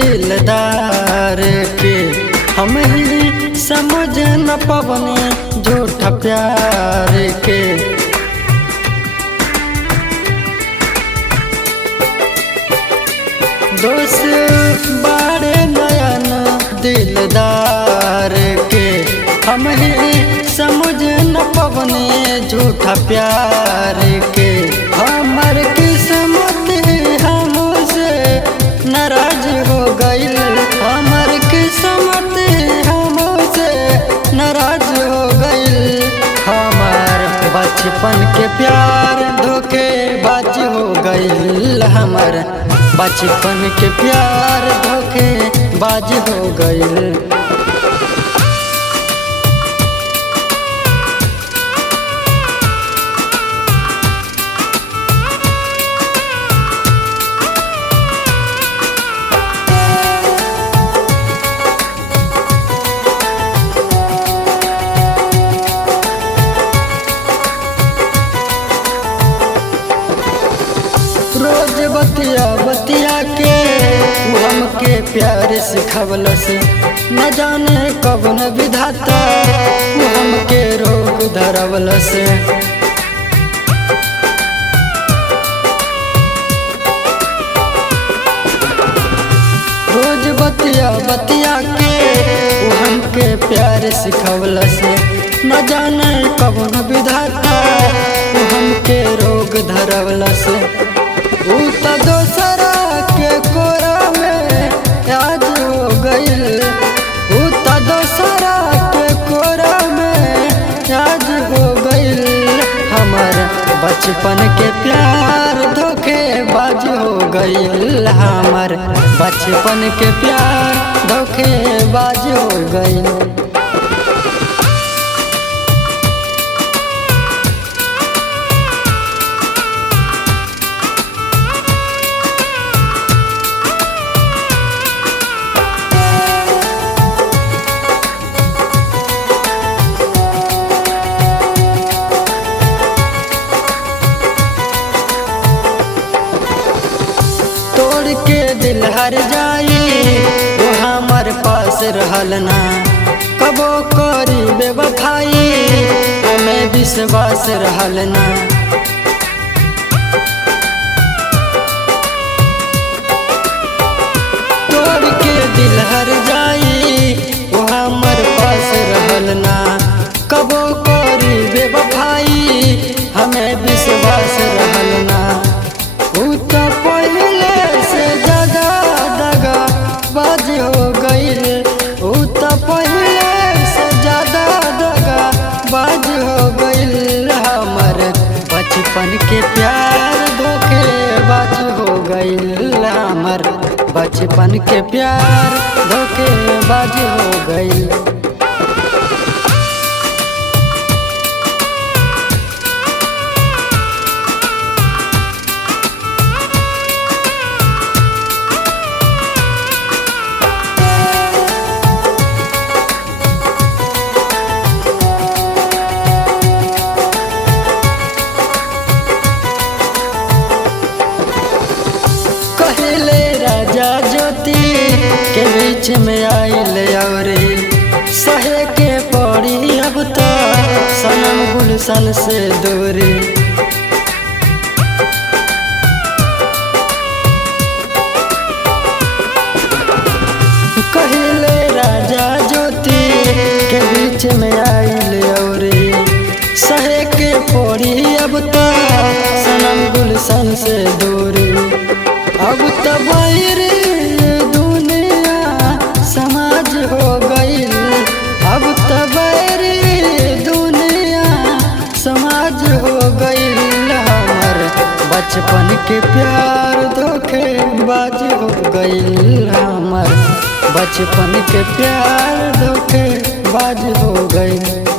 दिलदार के हम ही समझ न पवने झूठा प्यार के। दोस्त बारे नयन दिलदार के हम ही समझ न पवने झूठा प्यार के। हमर किस्मत हमसे नाराज हो गइल, हमर किस्मत हमसे नाराज हो गइल। हमार बचपन के प्यार धोखेबाज हो गइल, हमार बचपन के प्यार धोखेबाज हो गइल। रोज बतिया बतिया के वो हमके प्यार सिखवलस, न जाने कवन विधाता वो हमके रोग धरवलस। रोज बतिया बतिया के वो हमके प्यार सिखवलस, न जाने कवन विधाता वो हमके रोग धरवलस। ऊ त दोसरा के कोरा में आज हो गइल, ऊ त दोसरा के कोरा में आज हो गइल। हमार बचपन के प्यार धोखेबाज हो गइल, हमार बचपन के प्यार धोखेबाज हो गइल। तोड़ के दिल हर जाई वो हमार पास रहल ना, कबो करी बेवफाई हमें विश्वास रहल ना। तोड़ के दिल हर जाई वो हमार पास रहल ना, कबो करी बेवफाई हमें विश्वास रहल ना। ऊ तो पहले से ज्यादा दगाबाज हो गइल, ऊ तो पहले से ज्यादा दगाबाज हो गइल। हमर बचपन के प्यार धोखेबाज हो गइल, हमर बचपन के प्यार धोखेबाज हो गइल। कहले राजा ज्योति के बीच में आइल और सहे के पड़ी अब तो सनम गुलशन से दूरी। कहले राजा ज्योति के बीच में आइल और सहे के पड़ी अब तो सनम गुलशन से दूरी। अब तो बैरी दुनिया समाज हो गइल, अब तो बैरी दुनिया समाज हो गइल। हमर बचपन के प्यार धोखेबाज हो गइल, हमर बचपन के प्यार धोखेबाज हो गइल।